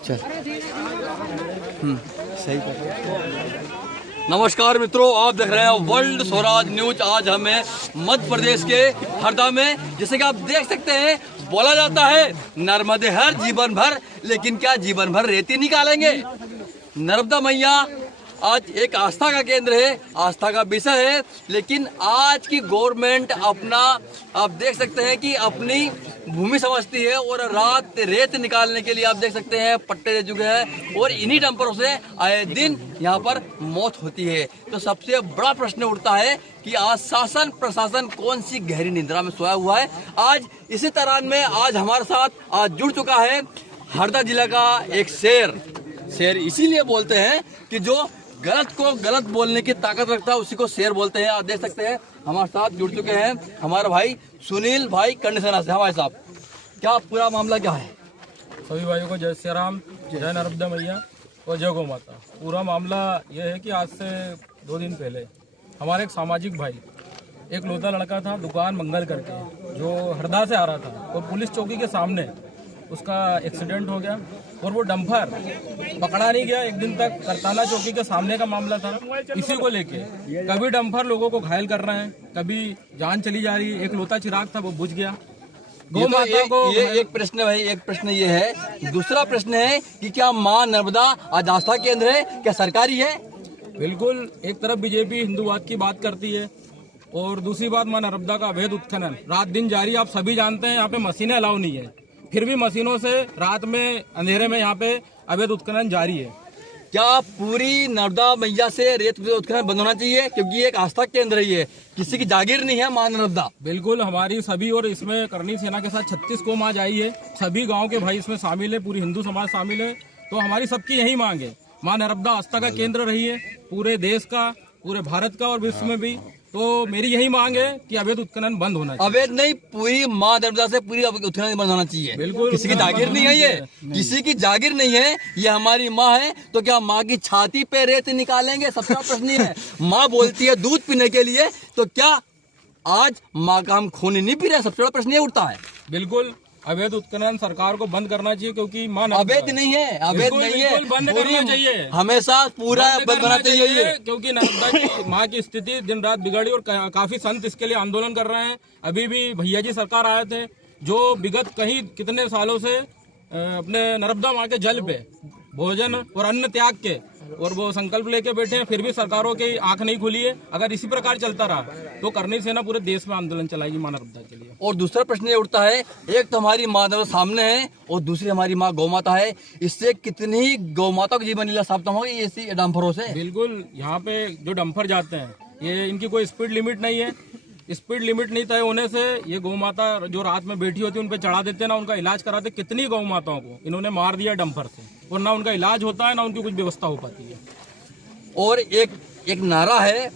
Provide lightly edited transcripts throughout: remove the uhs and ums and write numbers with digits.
सही। नमस्कार मित्रों, आप देख रहे हैं वर्ल्ड स्वराज न्यूज। आज हमें मध्य प्रदेश के हरदा में, जैसे कि आप देख सकते हैं, बोला जाता है नर्मदे हर जीवन भर, लेकिन क्या जीवन भर रेती निकालेंगे? नर्मदा मैया आज एक आस्था का केंद्र है, आस्था का विषय है, लेकिन आज की गवर्नमेंट अपना, आप देख सकते हैं कि अपनी भूमि समझती है और रात रेत निकालने के लिए आप देख सकते हैं पट्टे दे चुके हैं और इन्हीं डंपरों से आए दिन यहाँ पर मौत होती है। तो सबसे बड़ा प्रश्न उठता है कि आज शासन प्रशासन कौन सी गहरी निद्रा में सोया हुआ है। आज इसी तरह में आज हमारे साथ आज जुड़ चुका है हरदा जिला का एक शेर इसीलिए बोलते हैं कि जो गलत को गलत बोलने की ताकत रखता है उसी को शेर बोलते हैं। आप देख सकते हैं हमारे साथ जुड़ चुके हैं हमारे भाई सुनील भाई कंडीसेना से। हमारे साहब, क्या पूरा मामला क्या है? सभी भाइयों को जय श्री राम, जय नर्मदा मैया और जय गौ माता। पूरा मामला यह है कि आज से 2 दिन पहले हमारे एक सामाजिक भाई, एक लौता लड़का था दुकान मंगल करके, जो हरदा से आ रहा था और पुलिस चौकी के सामने उसका एक्सीडेंट हो गया और वो डंपर पकड़ा नहीं गया। एक दिन तक करताना चौकी के सामने का मामला था। इसी को लेके कभी डंपर लोगों को घायल कर रहे हैं, कभी जान चली जा रही है। एक लोता चिराग था वो बुझ गया। गौ माता को ये एक प्रश्न भाई, एक प्रश्न ये है। दूसरा प्रश्न है कि क्या माँ नर्मदा आज आस्था केंद्र है, क्या सरकारी है? बिल्कुल, एक तरफ बीजेपी हिंदूवाद की बात करती है और दूसरी बात माँ नर्मदा का अवैध उत्खनन रात दिन जारी। आप सभी जानते हैं यहाँ पे मशीनें अलाउ नहीं है, फिर भी मशीनों से रात में अंधेरे में यहाँ पे अवैध उत्खनन जारी है। क्या पूरी नर्मदा मैया से रेत उत्खनन बंद होना चाहिए? क्योंकि एक आस्था केंद्र ही है, किसी की जागीर नहीं है मां नर्मदा। बिल्कुल, हमारी सभी और इसमें करनी सेना के साथ 36 कौम आज आई है। सभी गांव के भाई इसमें शामिल है, पूरी हिंदू समाज शामिल है। तो हमारी सबकी यही मांग है, मां नर्मदा आस्था का केंद्र रही है पूरे देश का, पूरे भारत का और विश्व में भी। तो मेरी यही मांग है कि अवैध उत्खनन बंद होना चाहिए। अवैध नहीं, पूरी माँ नर्मदा से पूरी उत्खनन बंद होना चाहिए। बिल्कुल, किसी की जागीर नहीं है, ये किसी की जागीर नहीं है, ये हमारी माँ है। तो क्या माँ की छाती पे रेत निकालेंगे? सबसे बड़ा प्रश्न है। माँ बोलती है दूध पीने के लिए, तो क्या आज माँ का हम खून नहीं पी रहे? सबसे बड़ा प्रश्न ये उठता है। बिल्कुल, अवैध उत्खनन सरकार को बंद करना चाहिए, क्योंकि मां अवैध नहीं है, अवैध नहीं है, बंद करना चाहिए, हमेशा पूरा बंद होना चाहिए। क्योंकि नर्मदा की मां की स्थिति दिन रात बिगड़ी और काफी संत इसके लिए आंदोलन कर रहे हैं। अभी भी भैया जी सरकार आए थे, जो विगत कहीं कितने सालों से अपने नर्मदा मां के जल पे भोजन और अन्न त्याग के और वो संकल्प लेके बैठे हैं, फिर भी सरकारों की आंख नहीं खुली है। अगर इसी प्रकार चलता रहा तो करनी सेना पूरे देश में आंदोलन चलाएगी मां नर्मदा के लिए। और दूसरा प्रश्न ये उठता है, एक तो हमारी माँ नर्मदा सामने है और दूसरी हमारी माँ गौ माता है। इससे कितनी गौ माता की जीवन लीला समाप्त होगी ऐसी डंपरों से? बिल्कुल, यहाँ पे जो डंपर जाते हैं ये इनकी कोई स्पीड लिमिट नहीं है। स्पीड लिमिट नहीं तय होने से ये गौ माता जो रात में बैठी होती है उन पे चढ़ा देते हैं, ना उनका इलाज कराते। कितनी गौ माताओं को इन्होंने मार दिया डंपर से, और ना उनका इलाज होता है, ना उनकी कुछ व्यवस्था हो पाती है। और एक नारा है,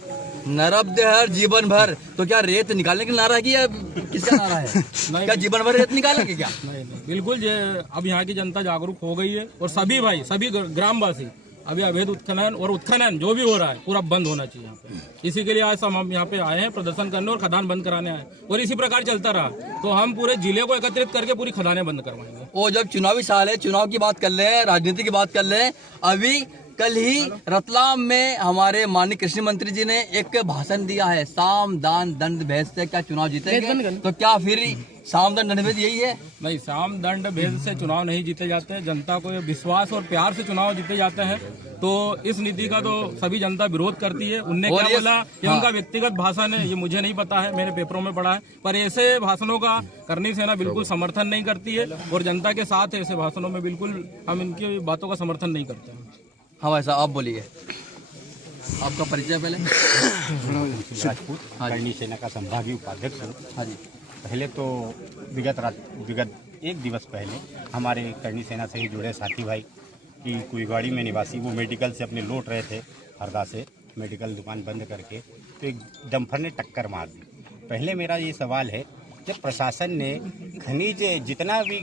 नर्मदे हर जीवन भर। तो क्या रेत निकालने का नारा है कि या किसका नारा है? क्या जीवन भर रेत निकालेंगे क्या? नहीं, बिल्कुल, अब यहाँ की जनता जागरूक हो गई है और सभी भाई, सभी ग्रामवासी अभी अवैध उत्खनन और उत्खनन जो भी हो रहा है पूरा बंद होना चाहिए यहाँ पे। इसी के लिए आज हम यहाँ पे आए हैं प्रदर्शन करने और खदान बंद कराने आए। और इसी प्रकार चलता रहा तो हम पूरे जिले को एकत्रित करके पूरी खदानें बंद करवाएंगे। और जब चुनावी साल है, चुनाव की बात कर ले, राजनीति की बात कर ले, अभी कल ही रतलाम में हमारे माननीय कृषि मंत्री जी ने एक भाषण दिया है, साम दान दंड भेद से क्या चुनाव जीतेंगे? तो क्या फिर साम दंड भेद यही है? नहीं, साम दंड भेद से चुनाव नहीं जीते जाते। जनता को विश्वास और प्यार से चुनाव जीते जाते हैं। तो इस नीति का तो सभी जनता विरोध करती है। उनने क्या बोला ये उनका व्यक्तिगत भाषण है, ये मुझे नहीं पता है, मैंने पेपरों में पढ़ा है। पर ऐसे भाषणों का करनी सेना बिल्कुल समर्थन नहीं करती है और जनता के साथ है। ऐसे भाषणों में बिल्कुल हम इनकी बातों का समर्थन नहीं करते हैं। हाँ भाई साहब, आप बोलिए, आपका परिचय पहले। राजपूत, करनी सेना का संभागीय उपाध्यक्ष हूँ। हाँ जी। पहले तो विगत 1 दिवस पहले हमारे करनी सेना से ही जुड़े साथी भाई की कुईवाड़ी में निवासी, वो मेडिकल से अपने लौट रहे थे हरदा से, मेडिकल दुकान बंद करके, तो एक डंपर ने टक्कर मार दी। पहले मेरा ये सवाल है, जब प्रशासन ने खनिज, जितना भी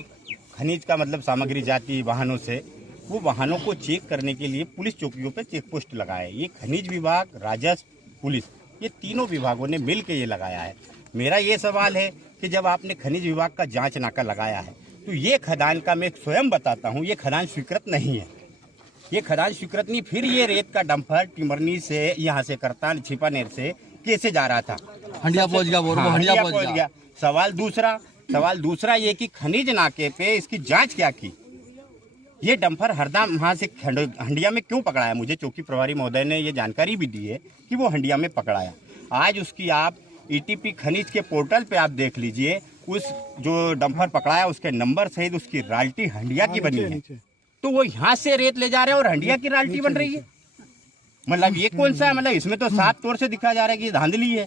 खनिज का मतलब सामग्री जाती है वाहनों से, वो वाहनों को चेक करने के लिए पुलिस चौकियों पे चेक पोस्ट लगाया है। ये खनिज विभाग, राजस्व, पुलिस, ये तीनों विभागों ने मिल के ये लगाया है। मेरा ये सवाल है कि जब आपने खनिज विभाग का जांच नाका लगाया है तो ये खदान का मैं स्वयं बताता हूँ, ये खदान स्वीकृत नहीं है, ये खदान स्वीकृत नहीं। फिर ये रेत का डंपर टिमरनी से यहाँ से करताल छिपानेर से कैसे जा रहा था? हंडिया पहुंच गया, वो हंडिया पहुंच गया। सवाल दूसरा ये कि खनिज नाके पे इसकी जांच क्या की? ये डंपर हरदा वहाँ से हंडिया में क्यों पकड़ाया? मुझे चौकी प्रभारी महोदय ने ये जानकारी भी दी है कि वो हंडिया में पकड़ाया। आज उसकी आप ईटीपी खनिज के पोर्टल पे आप देख लीजिए, उस जो डंपर पकड़ाया उसके नंबर सहित उसकी रॉयल्टी हंडिया की बनी है। तो वो यहाँ से रेत ले जा रहे हैं और हंडिया की रॉयल्टी बन रही है। मतलब ये कौन सा है? मतलब इसमें तो साफ तौर से दिखा जा रहा है कि धांधली है।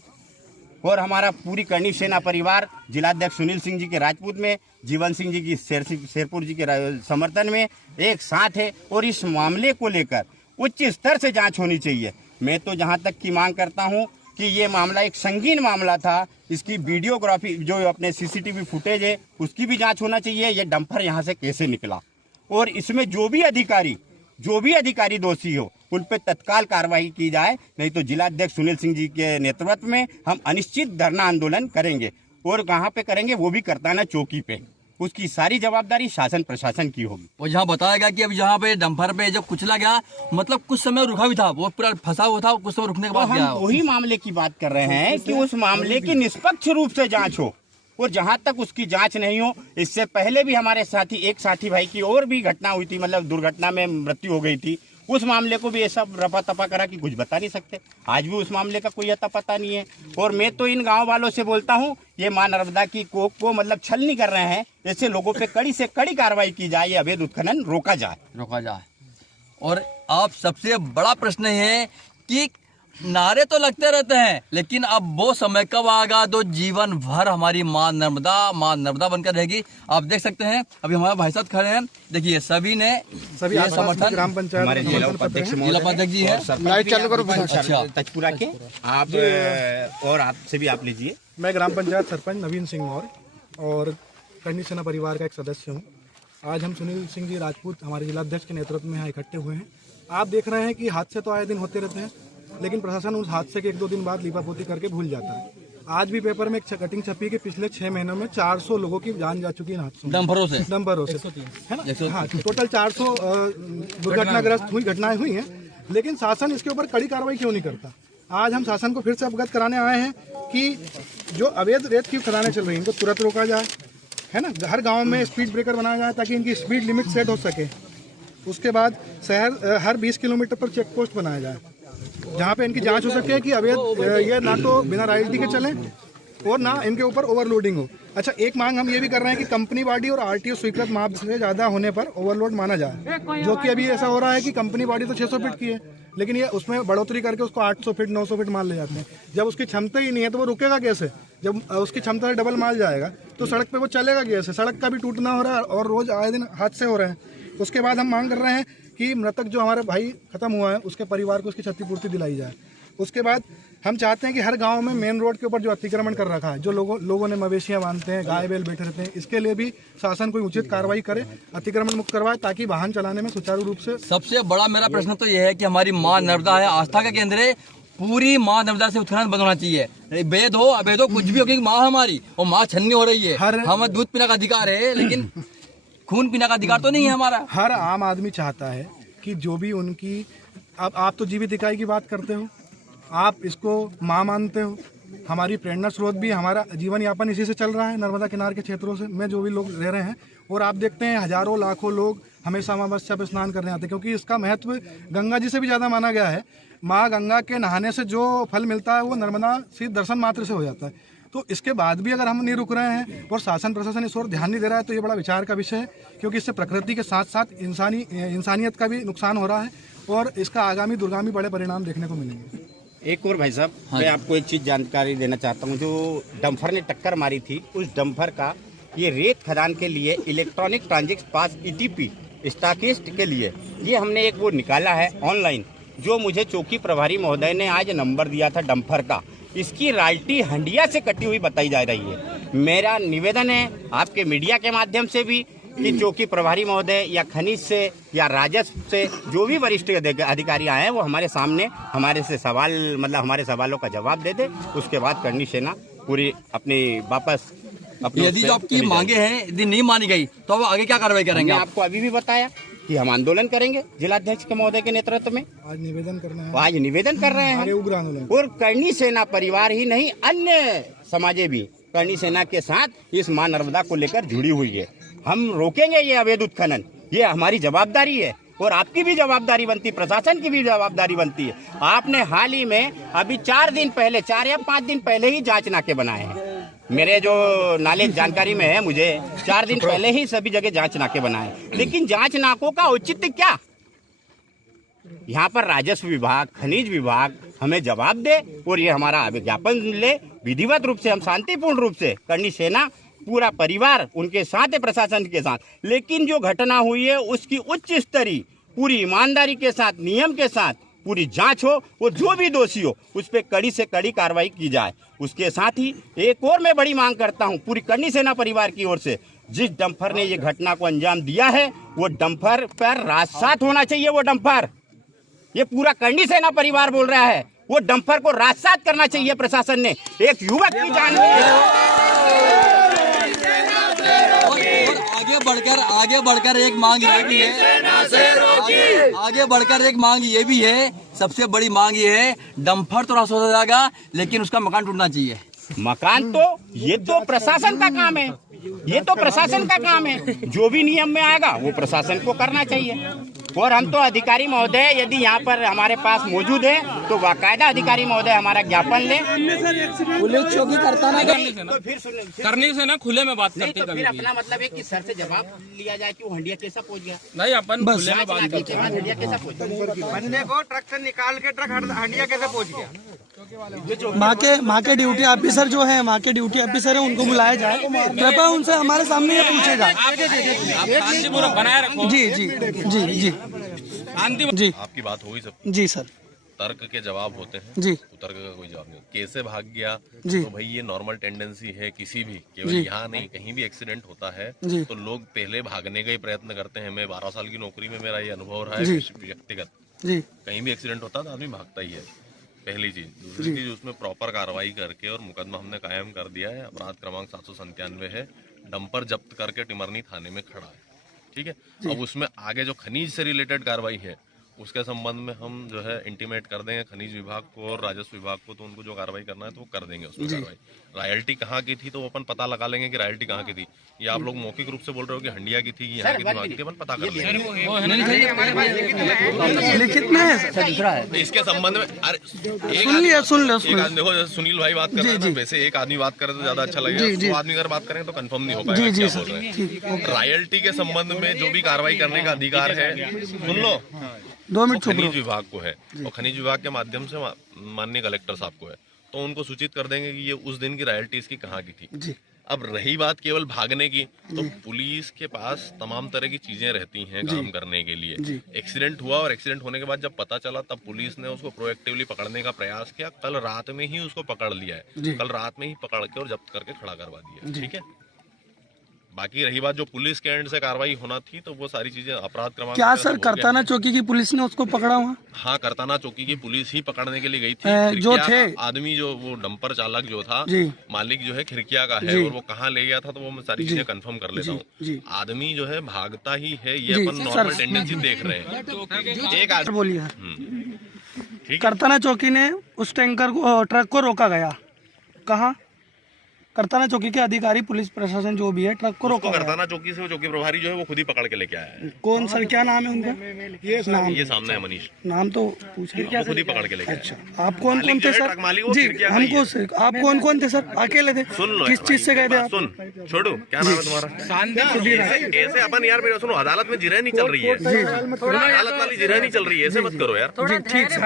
और हमारा पूरी कर्णी सेना परिवार जिलाध्यक्ष सुनील सिंह जी के राजपूत में, जीवन सिंह जी की शेरपुर जी के समर्थन में एक साथ है। और इस मामले को लेकर उच्च स्तर से जांच होनी चाहिए। मैं तो जहां तक की मांग करता हूं कि ये मामला एक संगीन मामला था, इसकी वीडियोग्राफी जो अपने सीसीटीवी फुटेज है उसकी भी जांच होना चाहिए। ये डंपर यहाँ से कैसे निकला और इसमें जो भी अधिकारी दोषी हो उन पर तत्काल कार्रवाई की जाए, नहीं तो जिलाध्यक्ष सुनील सिंह जी के नेतृत्व में हम अनिश्चित धरना आंदोलन करेंगे। और कहाँ पे करेंगे? वो भी करताना चौकी पे। उसकी सारी जवाबदारी शासन प्रशासन की होगी। और यहाँ बताया गया कि अब यहाँ पे डंपर पे जब कुचला गया, मतलब कुछ समय रुका भी था, वो पूरा फंसा हुआ था, कुछ समय रुकने के बाद गया। हम वही मामले की बात कर रहे हैं कि उस मामले की निष्पक्ष रूप से जांच हो। और जहां तक उसकी जांच नहीं हो, इससे पहले भी हमारे एक साथी भाई की और भी घटना हुई थी, मतलब दुर्घटना में मृत्यु हो गई थी। उस मामले को भी ये सब रपा तपा करा कि कुछ बता नहीं सकते। आज भी उस मामले का कोई अता पता नहीं है। और मैं तो इन गांव वालों से बोलता हूं, ये मां नर्मदा की कोख को मतलब छल नहीं कर रहे हैं। ऐसे लोगों पे कड़ी से कड़ी कार्रवाई की जाए, ये अवैध उत्खनन रोका जाए। और आप सबसे बड़ा प्रश्न है कि नारे तो लगते रहते हैं, लेकिन अब वो समय कब आएगा तो जीवन भर हमारी मां नर्मदा बनकर रहेगी। आप देख सकते हैं अभी हमारे भाई साहब खड़े हैं, देखिए सभी समर्थन ग्राम पंचायत हमारे जिला उपाध्यक्ष जी है। लाइट चालू करो तजपुरा के आप और आपसे भी आप लीजिए। मैं ग्राम पंचायत सरपंच नवीन सिंह मौर्य और कर्णी सेना परिवार का एक सदस्य हूँ। आज हम सुनील सिंह जी राजपूत हमारे जिलाध्यक्ष के नेतृत्व में यहाँ इकट्ठे हुए हैं। आप देख रहे हैं कि हादसे तो आए दिन होते रहते हैं, लेकिन प्रशासन उस हादसे के 1-2 दिन बाद लीपापोती करके भूल जाता है। आज भी पेपर में एक कटिंग छपी कि पिछले 6 महीनों में 400 लोगों की जान जा चुकी है हादसों डंपरों से है ना। हाँ, टोटल 400 दुर्घटनाग्रस्त घटनाएं हुई हैं, लेकिन शासन इसके ऊपर कड़ी कार्रवाई क्यों नहीं करता? आज हम शासन को फिर से अवगत कराने आए हैं कि जो अवैध रेत की खदानें चल रही हैं इनको तुरंत रोका जाए, है ना। हर गाँव में स्पीड ब्रेकर बनाया जाए ताकि इनकी स्पीड लिमिट सेट हो सके। उसके बाद हर 20 किलोमीटर पर चेक पोस्ट बनाया जाए जहाँ पे इनकी जांच हो सके कि अवैध ये ना तो बिना रॉयल्टी के चलें और ना इनके ऊपर ओवरलोडिंग हो। अच्छा, एक मांग हम ये भी कर रहे हैं कि कंपनी बॉडी और आरटीओ स्वीकृत माप से ज़्यादा होने पर ओवरलोड माना जाए, जो कि अभी ऐसा हो रहा है कि कंपनी बॉडी तो 600 फीट की है, लेकिन ये उसमें बढ़ोतरी करके उसको 800 फीट 900 फीट माल ले जाते हैं। जब उसकी क्षमता ही नहीं है तो वो रुकेगा कैसे? जब उसकी क्षमता से डबल माल जाएगा तो सड़क पर वो चलेगा कैसे? सड़क का भी टूटना हो रहा है और रोज़ आए दिन हादसे हो रहे हैं। उसके बाद हम मांग कर रहे हैं कि मृतक जो हमारा भाई खत्म हुआ है उसके परिवार को उसकी क्षतिपूर्ति दिलाई जाए। उसके बाद हम चाहते हैं कि हर गांव में मेन रोड के ऊपर जो अतिक्रमण कर रखा है, जो लोगों ने मवेशियां बांधते हैं, गाय बैल बैठे रहते हैं, इसके लिए भी शासन कोई उचित कार्रवाई करे, अतिक्रमण मुक्त करवाए ताकि वाहन चलाने में सुचारू रूप से। सबसे बड़ा मेरा प्रश्न तो यह है कि हमारी माँ नर्मदा है, आस्था का केंद्र है, पूरी माँ नर्मदा से उत्खनन बंद होना चाहिए। वेद हो अवैध हो कुछ भी हो, क्योंकि माँ हमारी और माँ छन्नी हो रही है। हमें दूध पीने का अधिकार है, लेकिन खून पीने का अधिकार तो नहीं है हमारा। हर आम आदमी चाहता है कि जो भी उनकी, अब आप तो जीवित इकाई की बात करते हो, आप इसको माँ मानते हो, हमारी प्रेरणा स्रोत भी, हमारा जीवन यापन इसी से चल रहा है, नर्मदा किनारे के क्षेत्रों से में जो भी लोग रह रहे हैं। और आप देखते हैं हजारों लाखों लोग हमेशा अमावस्या पर स्नान करने आते हैं, क्योंकि इसका महत्व गंगा जी से भी ज़्यादा माना गया है। माँ गंगा के नहाने से जो फल मिलता है वो नर्मदा से दर्शन मात्र से हो जाता है। तो इसके बाद भी अगर हम नहीं रुक रहे हैं और शासन प्रशासन इस ओर ध्यान नहीं दे रहा है तो ये बड़ा विचार का विषय है, क्योंकि इससे प्रकृति के साथ साथ इंसानियत का भी नुकसान हो रहा है और इसका आगामी दुर्गामी बड़े परिणाम देखने को मिलेंगे। एक और भाई साहब, मैं आपको एक चीज़ जानकारी देना चाहता हूँ। जो डंपर ने टक्कर मारी थी, उस डंपर का ये रेत खदान के लिए electronic transit pass ETP stockist के लिए ये हमने एक वो निकाला है ऑनलाइन, जो मुझे चौकी प्रभारी महोदय ने आज नंबर दिया था डंपर का। इसकी रॉयल्टी हंडिया से कटी हुई बताई जा रही है। मेरा निवेदन है आपके मीडिया के माध्यम से भी कि चौकी प्रभारी महोदय या खनिज से या राजस्व से जो भी वरिष्ठ अधिकारी आए हैं वो हमारे सामने हमारे सवालों का जवाब दे दे। उसके बाद कर्णी सेना पूरी अपनी वापस यदि जो आपकी मांगे हैं यदि नहीं मानी गई तो अब आगे क्या कार्रवाई करेंगे मैंने आप? आपको अभी भी बताया कि हम आंदोलन करेंगे जिलाध्यक्ष के महोदय के नेतृत्व में। आज निवेदन करना है, आज निवेदन कर रहे आगे हैं उग्र आंदोलन। और करणी सेना परिवार ही नहीं अन्य समाजें भी करणी सेना के साथ इस मां नर्मदा को लेकर जुड़ी हुई है। हम रोकेंगे ये अवैध उत्खनन, ये हमारी जवाबदारी है और आपकी भी जवाबदारी बनती, प्रशासन की भी जवाबदारी बनती है। आपने हाल ही में अभी 4 या 5 दिन पहले ही जांच नाके बनाए हैं। मेरे जो नॉलेज जानकारी में है, मुझे 4 दिन पहले ही सभी जगह जांच नाके बनाए, लेकिन जांच नाकों का औचित्य क्या? यहाँ पर राजस्व विभाग, खनिज विभाग हमें जवाब दे और ये हमारा ज्ञापन ले। विधिवत रूप से हम शांतिपूर्ण रूप से करणी सेना पूरा परिवार उनके साथ है, प्रशासन के साथ, लेकिन जो घटना हुई है उसकी उच्च स्तरीय पूरी ईमानदारी के साथ, नियम के साथ पूरी जांच हो और जो भी दोषी हो उस पर कड़ी से कड़ी कार्रवाई की जाए। उसके साथ ही एक और मैं बड़ी मांग करता हूं पूरी करणी सेना परिवार की ओर से, जिस डंपर ने ये घटना को अंजाम दिया है वो डंपर पर राजसात होना चाहिए। वो डंपर, ये पूरा करणी सेना परिवार बोल रहा है, वो डंपर को राजसात करना चाहिए प्रशासन ने। एक युवक की जान आगे बढ़कर एक मांग ये भी है, आगे बढ़कर एक मांग ये भी है, सबसे बड़ी मांग ये है डंपर तो रास हो जाएगा लेकिन उसका मकान टूटना चाहिए। मकान तो ये तो प्रशासन का काम है, ये तो प्रशासन का काम है। जो भी नियम में आएगा वो प्रशासन को करना चाहिए। और हम तो अधिकारी महोदय यदि यहाँ पर हमारे पास मौजूद है तो बाकायदा अधिकारी महोदय हमारा ज्ञापन ले। पुलिस चौकी करता ना करने से ना खुले में बात करते तो फिर अपना मतलब है कि सर से जवाब लिया जाए कि वो हंडिया कैसा पहुँच गया। नहीं, अपन खुले में बात करते हैं। हंडिया कैसा पहुँच गया, बंदे को ट्रक से निकाल के ट्रक हंडिया कैसे पहुंच गया? वहाँ के ड्यूटी ऑफिसर जो है, वहाँ के ड्यूटी ऑफिसर है, उनको बुलाया जाए, कृपया उनसे हमारे सामने ये पूछे जाए। शांतिपूर्वक बनाए रखो। जी जी जी जी जी आपकी बात हो ही सब, जी सर। तर्क के जवाब होते हैं जी, तर्क का कोई जवाब नहीं। कैसे भाग गया जी, तो भाई ये नॉर्मल टेंडेंसी है किसी भी, केवल जी, यहाँ नहीं कहीं भी एक्सीडेंट होता है जी, तो लोग पहले भागने का ही प्रयत्न करते हैं। मैं 12 साल की नौकरी में मेरा ये अनुभव रहा है जी, व्यक्तिगत। जी, कहीं भी एक्सीडेंट होता है तो आदमी भागता ही है, पहली चीज। दूसरी चीज उसमें प्रॉपर कार्रवाई करके और मुकदमा हमने कायम कर दिया है। अपराध क्रमांक 797 है, डंपर जब्त करके टिमरनी थाने में खड़ा है, ठीक है। अब उसमें आगे जो खनिज से रिलेटेड कार्रवाई है उसके संबंध में हम जो है इंटीमेट कर देंगे खनिज विभाग को और राजस्व विभाग को, तो उनको जो कार्रवाई करना है तो वो कर देंगे उसमें कार्रवाई। रॉयल्टी कहाँ की थी तो वो अपन पता लगा लेंगे कि रॉयल्टी कहाँ की थी। ये आप लोग मौखिक रूप से बोल रहे हो कि हंडिया की थी, यहाँ की थी, वहाँ की थी, अपन पता कर लेंगे। लिखित में है सर। तो इसके संबंध में अरे सुन लो एक आदमी देखो, जैसे सुनील भाई बात कर रहे हैं ना, वैसे एक आदमी बात करे तो ज्यादा अच्छा लगेगा। 2 आदमी अगर बात करेंगे तो कंफर्म नहीं हो पाएगा क्या बोल रहे हैं। रॉयल्टी के संबंध में जो भी कार्रवाई करने का अधिकार है, सुन लो, 2 मिनट खनिज विभाग को है और खनिज विभाग के माध्यम से माननीय कलेक्टर साहब को है, तो उनको सूचित कर देंगे कि ये उस दिन की रॉयल्टी इसकी कहाँ की थी। जी। अब रही बात केवल भागने की, तो पुलिस के पास तमाम तरह की चीजें रहती हैं काम करने के लिए। एक्सीडेंट हुआ और एक्सीडेंट होने के बाद जब पता चला तब पुलिस ने उसको प्रोएक्टिवली पकड़ने का प्रयास किया। कल रात में ही उसको पकड़ लिया है, कल रात में ही पकड़ के और जब्त करके खड़ा करवा दिया, ठीक है। बाकी रही बात जो पुलिस के एंड से कार्रवाई होना थी तो वो सारी चीजें अपराध क्रमांक क्या सर, करताना चौकी की पुलिस ने उसको पकड़ा हुआ? हाँ, करताना चौकी की पुलिस ही पकड़ने के लिए गई थी। जो थे आदमी, जो वो डंपर चालक जो था, मालिक जो है खिरकिया का है और वो कहाँ ले गया था तो वो मैं सारी चीजें कंफर्म कर लेता हूँ। आदमी जो है भागता ही है, ये अपन नॉर्मल टेंडेंसी देख रहे हैं। एक आदमी बोलिए, करताना चौकी ने उस टैंकर को, ट्रक को रोका गया। कहाँ? करताना चौकी के अधिकारी, पुलिस प्रशासन जो भी है, ट्रक को रोका। करताना चौकी से वो चौकी प्रभारी जो है वो खुद ही पकड़ के लेके आया है। कौन सर, क्या नाम है उनका? ये सामने है मनीष, नाम तो पूछे, खुद ही पकड़ के लेके आया। अच्छा, आप कौन कौन थे सर? जी, हमको आप कौन कौन थे सर? अकेले थे? सुन लो, किस चीज से गए थे आप? सुन, छोड़ो, क्या नाम है तुम्हारा? ऐसे अपन यार, मेरा सुनो, अदालत में जिरह नहीं चल रही है, अदालत वाली जिरह नहीं चल रही है, ऐसे मत करो यार। जी ठीक,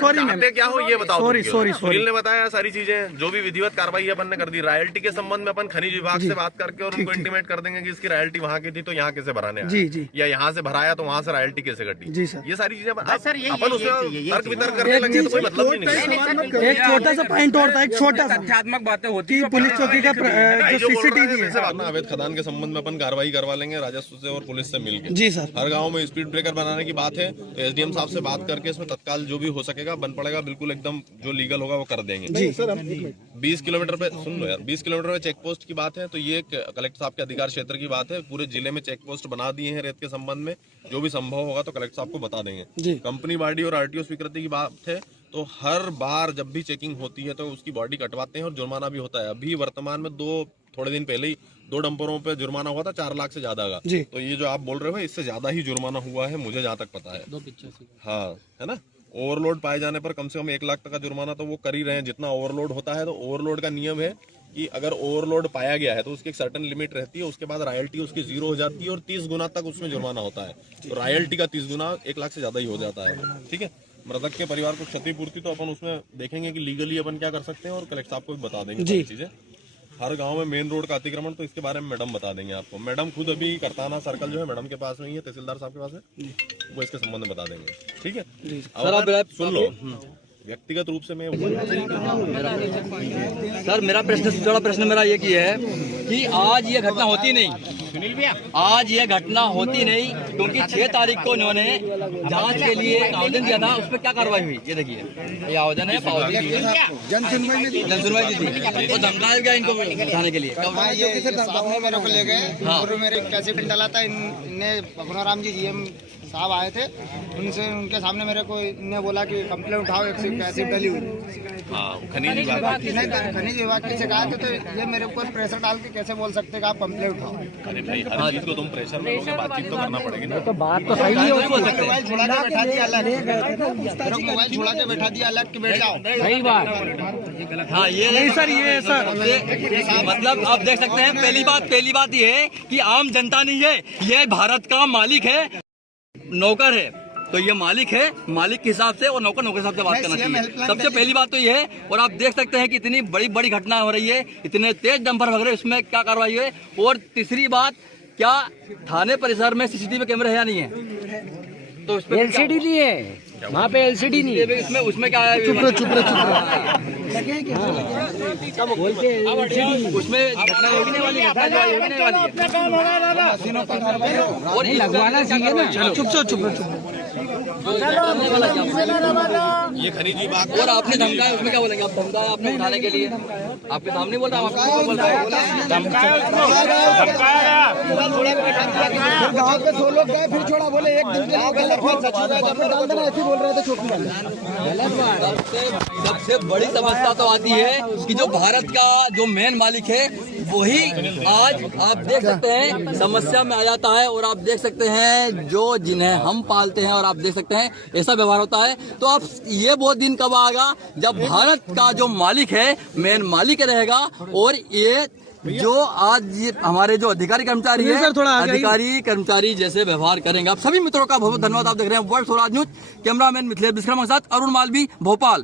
सॉरी मैम, क्या हो ये बताओ। सॉरी सुनील ने बताया सारी चीजें, जो भी विधिवत कार्रवाई अपन ने कर दी। रॉयल्टी के संबंध में अपन खनिज विभाग से बात करके और उनको इंटीमेट कर देंगे कि इसकी रॉयल्टी वहाँ की थी तो यहाँ कैसे भराने आया, या यहाँ से भराया तो वहाँ से रॉयल्टी कैसे कटी। जी सर, ये सारी चीजें अपन उसमें तर्क वितर्क करने लगे तो कोई मतलब ही नहीं। एक छोटा सा पॉइंट और था, एक छोटा सा तथ्यात्मक बातें होती है। पुलिस चौकी का जो सीसीटीवी है, अवैध खदान के संबंध में अपन कार्रवाई करवा लेंगे राजस्व से और पुलिस से मिलकर। जी सर, हर गाँव में स्पीड ब्रेकर बनाने की बात है तो एसडीएम साहब से बात करके इसमें तत्काल जो भी हो सकेगा बन पड़ेगा, बिल्कुल एकदम जो लीगल होगा वो कर देंगे। 20 किलोमीटर पे, सुन लो यार, 20 किलोमीटर में चेक पोस्ट की बात है तो ये कलेक्टर साहब के अधिकार क्षेत्र की बात है। पूरे जिले में चेक पोस्ट बना दिए हैं रेत के संबंध में। जो भी संभव होगा तो कलेक्टर साहब को बता देंगे। कंपनी बॉडी और आरटीओ स्वीकृति की बात है तो हर बार जब भी चेकिंग होती है तो उसकी बॉडी कटवाते हैं और जुर्माना भी होता है। अभी वर्तमान में थोड़े दिन पहले ही 2 डंपरों पे जुर्माना हुआ था 4 लाख से ज्यादा का। तो ये जो आप बोल रहे हो इससे ज्यादा ही जुर्माना हुआ है, मुझे जहाँ तक पता है। हाँ, है ना। ओवरलोड पाए जाने पर कम से कम 1 लाख तक का जुर्माना तो वो कर ही रहे हैं। जितना ओवरलोड होता है तो ओवरलोड का नियम है कि अगर ओवरलोड पाया गया है तो उसकी एक सर्टेन लिमिट रहती है, उसके बाद रॉयल्टी उसकी 0 हो जाती है और 30 गुना तक उसमें जुर्माना होता है। तो रॉयल्टी का 30 गुना 1 लाख से ज्यादा ही हो जाता है। ठीक है, मृतक के परिवार को क्षतिपूर्ति तो अपन उसमें देखेंगे कि लीगली अपन क्या कर सकते हैं और कलेक्टर साहब को भी बता देंगे सारी चीजें। हर गांव में मेन रोड का अतिक्रमण तो इसके बारे में मैडम बता देंगे आपको। मैडम खुद अभी करताना सर्कल जो है मैडम के पास में ही है, तहसीलदार साहब के पास है, वो इसके संबंध में बता देंगे। ठीक है, अब आप सुन लो। व्यक्तिगत रूप से मैं सर मेरा प्रश्न मेरा ये की है कि आज ये घटना होती नहीं, आज ये घटना होती नहीं क्योंकि 6 तारीख को उन्होंने जांच के लिए आवेदन दिया था। उस पर क्या कार्रवाई हुई ये देखिए, ये आवेदन है, जन सुनवाई दी थी तो धमकाया गया इनको उठाने के लिए। सामने मेरे को ले गए और मेरे कैसेट डाला था। इनने भगवान जी जीएम साहब आए थे, उनके सामने मेरे को इन्हें बोला कि कंप्लेंट उठाओ, एक कैसेट डाली हुई। खनिज विभाग की शिकायत है तो ये मेरे ऊपर प्रेशर डाल के कैसे बोल सकते कि आप कंप्लेंट उठाओ। अरे भाई हर चीज को तुम प्रेशर में लोगे, बातचीत तो करना पड़ेगी ना। तो बात तो सही है। मोबाइल छुड़ा के बैठा दिया अलग, मेरे को मोबाइल छुड़ा के बैठा दिया अलग कि बैठ जाओ। सही बात। हाँ ये नहीं सर, ये सर मतलब आप देख सकते हैं। पहली बात ये है कि आम जनता नहीं है, ये भारत का मालिक है, नौकर है। तो ये मालिक है, मालिक के हिसाब से और नौकर के हिसाब से बात करना चाहिए। सबसे पहली बात तो ये है। और आप देख सकते हैं कि इतनी बड़ी घटना हो रही है, इतने तेज डंपर भग रहे हैं, उसमें क्या कार्रवाई है। और तीसरी बात, क्या थाने परिसर में सीसीटीवी कैमरे है या नहीं है? तो उसमें एलसीडी नहीं है वहाँ पे, एलसीडी नहीं है। उसमें क्या है? चुप उसमें घटना होगी नहीं वाली, घटना जो होगी नहीं वाली। और लगवाना चाहिए ना। चुप ये खनिज विभाग। और आपने धमकाया, उसमें क्या बोलेंगे आप? धमकाया आपने उठाने के लिए, आपके सामने बोल रहा हूँ। गाँव के 2 लोग गए, फिर छोड़ा, बोले एक दिन के लिए ऐसे बोल रहे थे। सबसे बड़ी समस्या तो आती है कि जो भारत का जो मेन मालिक है वही आज आप देख सकते हैं समस्या में आ जाता है। और आप देख सकते हैं जो जिन्हें हम पालते हैं, और आप देख सकते हैं ऐसा व्यवहार होता है। तो अब ये वो दिन कब आएगा जब भारत का जो मालिक है, मेन मालिक रहेगा, और ये जो आज ये हमारे जो अधिकारी कर्मचारी है, अधिकारी कर्मचारी जैसे व्यवहार करेंगे। आप सभी मित्रों का बहुत धन्यवाद। आप देख रहे हैं world Swaraj news. Cameraman Mithilesh विश्राम के साथ अरुण मालवी, भोपाल।